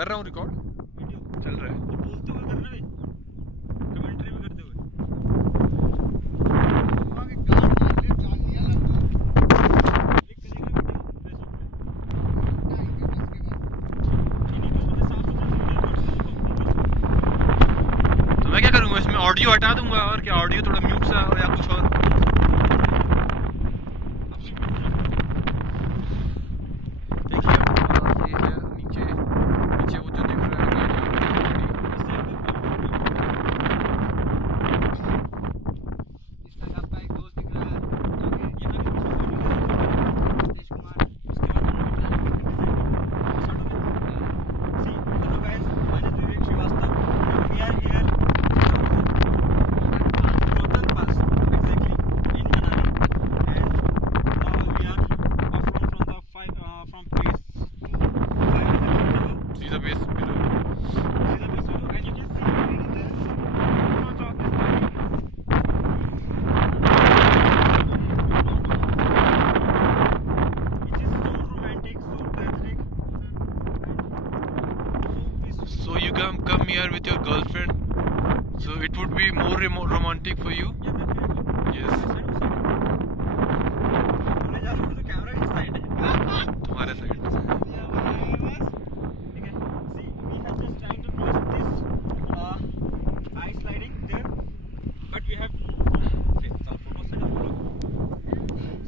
कर रहा हूँ रिकॉर्ड, चल रहा है। बोलते हुए करना भी, कमेंट्री भी करते हुए। आगे गार्ड मार ले, जानिया लगता है। क्लिक करेगा बेटा फेसबुक पे। इन्हीं को मुझे साफ सुथरा तो मैं क्या करूँगा इसमें, ऑडियो हटा दूंगा और क्या, ऑडियो थोड़ा म्यूट सा और या कुछ और। देखिए ये है नीचे नीचे वो जो दिख रहा है इसका आपका एक दोस्त दिख रहा है, यहाँ पे देश कुमार, उसके बाद See, hello guys, my name is Vivek Srivastava. We are here Rohtan Pass, exactly, in Manali, and now we are off-road from place to 500 see the base below. See the base below, and you can see there is much of this line. It is so romantic, so tragic, and so peaceful. So you come here with your girlfriend, so it would be more romantic for you. Yeah, definitely. Yes. बोलने जा रहा हूँ तो camera इस side है। तुम्हारे side. ठीक है, see, we have just trying to cross this ice sliding there, but we have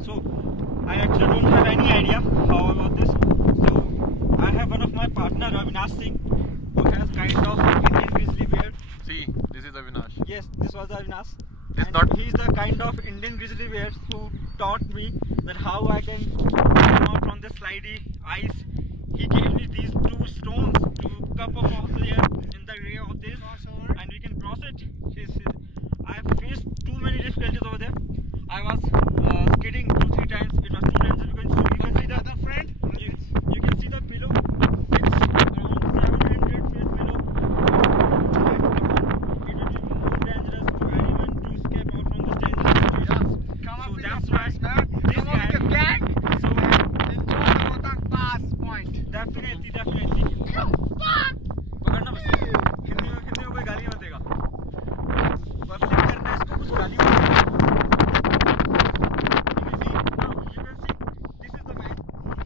so I actually don't have any idea how about this. So I have one of my partner Avinash Singh, who has kind of Indian grizzly bear. See, this is Avinash. Yes, this was Avinash. It's And not. he's the kind of Indian grizzly bear who taught me that how I can come out from the slidey ice. He gave me these two stones to cup up out there in the ray of this, and we can cross it. I faced too many difficulties over there. I was skidding 2-3 times. It was too dangerous because you can see the other friend. You can see the below. It's around 700 feet below. It will be more dangerous to anyone to escape out from this dangerous situation. So that's why this guy. So enjoy the Rohtan Pass point. definitely. पकड़ना बस। हिंदी में कोई गाली मत देगा। Public करना है इसको, कुछ गाली मत देगा। You can see, this is the man,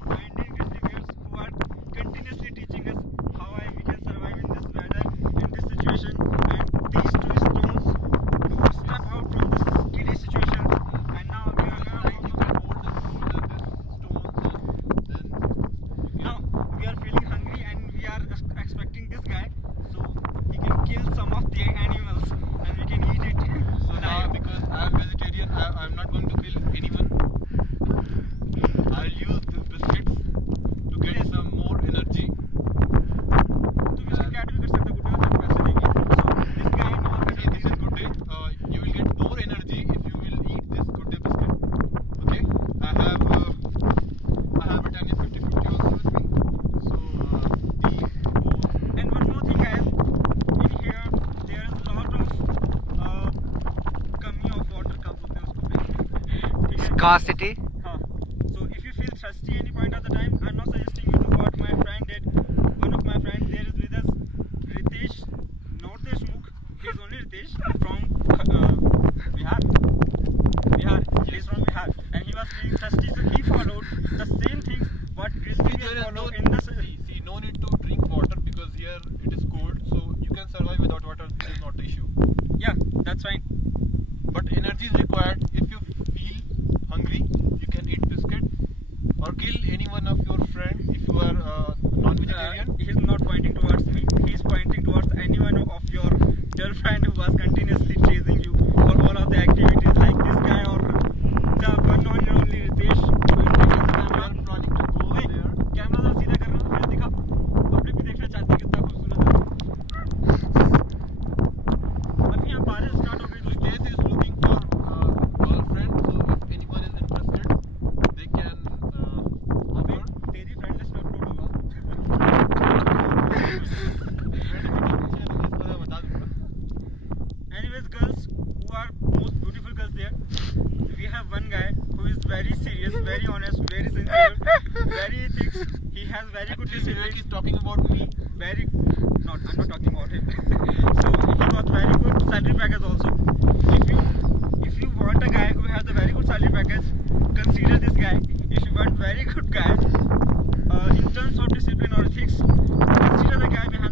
my Indian grizzly bears who are continuously teaching us how we can survive in this weather, in this situation, and these two stones to step out from this skiddy situations. And now we are feeling hungry and we are expecting this guy, so he can kill some of the animals and we can eat it. So now, because I am vegetarian, I am not going to kill anyone. I'll use these biscuits to get some more energy. तो biscuit add भी कर सकते हो, गुड्डे को पैसे देंगे। So this guy knows that Okay, this is good day. You will get more energy if you will eat this good day biscuit. Okay, I have a tiny 50-50 also with me. So these both. And one more thing guys, in here there is a lot of कमी of water का बोलते हैं उसको। ठीक है? Scarcity. हाँ, so if you feel thirsty any point of the time, I'm not suggesting you to what my friend did. One of my friends there is with us, Ritesh, not Deshmukh, he is only Ritesh from Bihar. He is from Bihar, and he was feeling thirsty, so he followed the same things what grizzly bears follow in the See, no need to drink water because here it is cold, so you can survive without water. This is not the issue. yeah, that's fine. But energy is required. If you feel hungry, you can eat biscuit or kill any one of your friends if you are non-vegetarian. He is not pointing towards me, he is pointing towards anyone of your girlfriend who was continuously chasing you for all of the activities like this guy or the one and only Ritesh who is taking the camera. Planning to go there. Camera जरा सीधा करना, फिर दिखा, public भी देखना चाहती है कितना खूबसूरत है। अभी यहाँ बारिश स्टार्ट हो गई So दोस्तों। Stace is looking for girlfriend. So if anyone is interested, they can offer. तेरी फ्रेंड लिस्ट में अपलोड होगा। बता दूंगा. Anyways, girls who are most beautiful girls there, we have one guy who is very serious, very honest, very sincere, very thinks he has very good Actually, discipline. Vivek is talking about me. Very not. I'm not talking about him. So he got very good salary package also. If you want a guy who has a very good salary package, consider this guy. If you want very good guy in terms of discipline or ethics, consider the guy behind